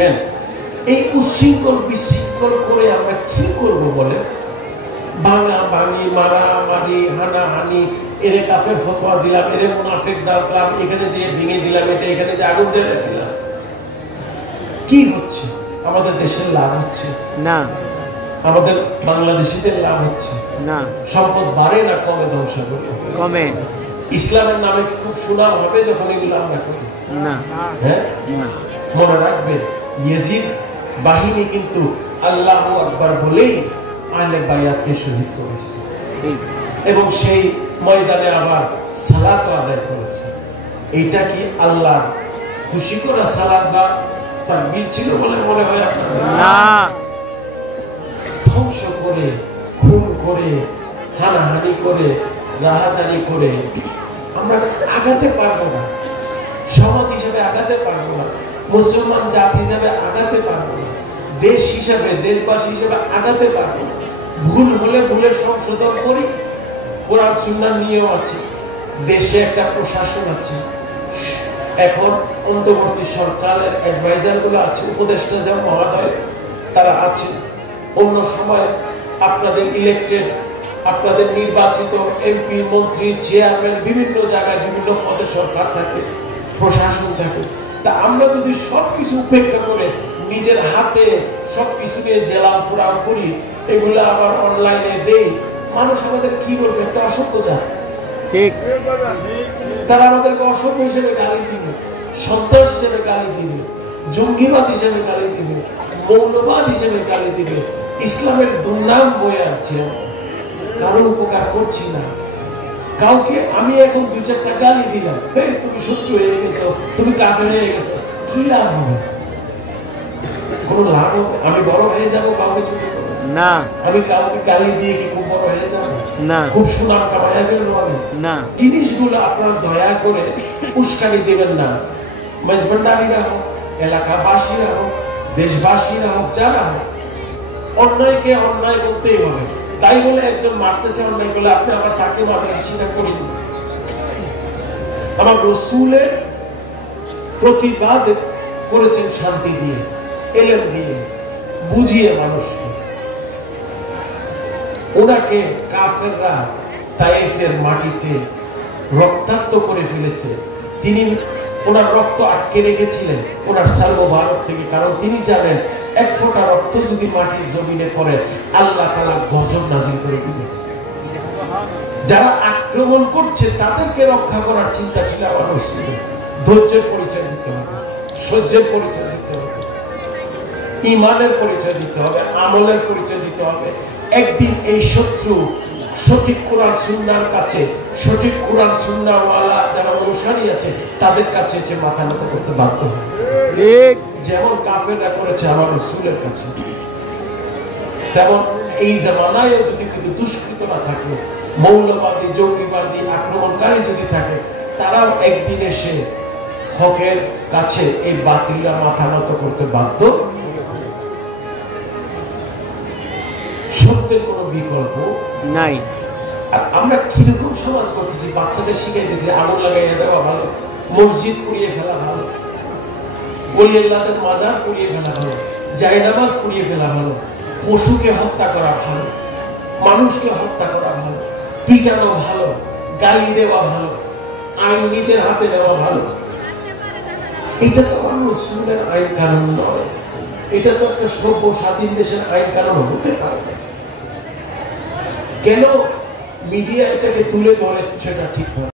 দেখেন এই উচ্ছৃঙ্খল বিশৃঙ্খল করে আমরা কি করব বলে? ভাঙা ভাঙি, মারামারি, হানাহানি, এরে কাফের ফতোয়া দিলাম, এরে মুনাফিক ডাকলাম, এখানে যে ভেঙে দিলাম, এটা এখানে যে আগুন জ্বালিয়ে দিলাম। কি হচ্ছে? আমাদের দেশের লাভ হচ্ছে না, আমাদের বাংলাদেশিদের লাভ হচ্ছে না। সম্পদ বাড়ে না কমে? ধ্বংস করে কমে। ইসলামের নামে খুব সুনাম হবে যখন এগুলো আমরা করি না। হ্যাঁ, মনে রাখবেন ইয়াজিদ বাহিনী কিন্তু আল্লাহু আকবার বলেই আহলে বায়াতকে শহীদ করেছে এবং সেই ময়দানে আবার সালাত আদায় করেছে। এইটা কি আল্লাহ খুশি করা সালাত বা তাকবীর ছিল বলে মনে হয় আপনার? না। ধ্বংস করে, খুন করে, হানাহানি করে, রাহাজানি করে আমরা আগাতে পারবো না, সমাজ হিসেবে আগাতে পারবো না, মুসলমান জাতি হিসেবে আগাতে পারবো না, দেশ হিসেবে, দেশবাসী হিসেবে আগাতে পারবো না। ভুল হলে ভুলের সংশোধন করি। কোরআন সুন্নাহ নিয়েও আছে, দেশে একটা প্রশাসন আছে, এখন অন্তর্বর্তী সরকারের অ্যাডভাইজার গুলো আছে, উপদেষ্টা যেমন মহোদয় তারা আছে। অন্য সময় আপনাদের ইলেক্টেড, আপনাদের নির্বাচিত এমপি, মন্ত্রী, চেয়ারম্যান, বিভিন্ন জায়গায় বিভিন্ন পদে সরকার থাকে, প্রশাসন থাকে। তা আমরা যদি সবকিছু উপেক্ষা করে নিজের হাতে সবকিছু নিয়ে জেলাম পুরাম করি, এগুলো আবার অনলাইনে দেই, মানুষ আমাদের কি বলবে? একটা অসভ্য জাত। ঠিক, তারা আমাদেরকে অসভ্য হিসেবে গালি দিবে, সন্ত্রাস হিসেবে গালি দিবে, জঙ্গিবাদ হিসেবে গালি দিবে, মৌলবাদ হিসেবে গালি দিবে। ইসলামের দুর্নাম বয়ে আছে, কারো উপকার করছি না। কাউকে আমি এখন 2-4টা গালি দিলাম, তুমি শত্রু হয়ে গেছো, তুমি কাফের হয়ে গেছো, কি লাভ হবে? কোনো লাভ হবে? আমি বড় হয়ে যাবো কাউকে ছোট করবো না। আমি কাউকে গালি দিয়ে কি খুব বড় হয়ে যাবো না? খুব সুনাম কামাইয়া ফেলবো আমি না। জিনিসগুলো আপনারা দয়া করে উস্কানি দেবেন না। মেজবান্ডারিরা হোক, এলাকাবাসীরা হোক, দেশবাসীরা হোক, যারা হোক, অন্যায়কে অন্যায় করতেই হবে। তাই বলে একজন মারতেছে অন্যায় করলে আপনি আবার তাকে মারবেন, সেটা করিনি। আমার রাসূলের প্রতিবাদ করেছেন শান্তি দিয়ে, এলেম দিয়ে, বুঝিয়ে মানুষকে। ওনাকে কাফেররা তায়েফের মাটিতে রক্তাক্ত করে ফেলেছে। তিনি ওনার রক্ত আটকে রেখেছিলেন ওনার সার্বভারত থেকে, কারণ তিনি জানেন এক ফোঁটা রক্ত যদি মাটির জমিনে পড়ে আল্লাহ তাআলা গজব নাযিল করে দিবেন। যারা আক্রমণ করছে তাদেরকে রক্ষা করার চিন্তা ছিল আমার রাসূলের। ধৈর্যের পরিচয় দিতে হবে, সহ্যের পরিচয় দিতে হবে, ঈমানের পরিচয় দিতে হবে, আমলের পরিচয় দিতে হবে। একদিন এই শত্রু সঠিক কোরআন সুন্নাহর কাছে, সঠিক কোরআন সুন্নাহওয়ালা যারা অনুসারী আছে তাদের কাছে যে মাথা নত করতে বাধ্য হবে, ঠিক যেমন কাফেররা করেছে আমার রাসূলের কাছে। তেমন এই জামানায় যদি কিন্তু দুষ্কৃতরা থাকে, মৌলবাদী, জঙ্গিবাদী, আক্রমণকারী যদি থাকে, তারাও একদিন এসে হকের কাছে এই বাতিলরা মাথা নত করতে বাধ্য। সত্যের কোনো বিকল্প নাই। আর আমরা কিরকম সমাজ করতেছি? বাচ্চাদের শিখাইতেছি আগুন লাগাইয়া দেওয়া ভালো, মসজিদ পুড়িয়ে ফেলা ভালো, ওলি আল্লাহদের মাজার পুড়িয়ে ফেলা ভালো, জায়নামাজ পুড়িয়ে ফেলা ভালো, পশুকে হত্যা করা ভালো, মানুষকে হত্যা করা ভালো, পিটানো ভালো, গালি দেওয়া ভালো, আইন নিজের হাতে নেওয়া ভালো। এটা তো আমার রাসূলের আইন কানুন নয়, এটা তো একটা সভ্য স্বাধীন দেশের আইন কানুন হতে পারে না। কেন মিডিয়া এটাকে তুলে ধরে সেটা ঠিক নয়।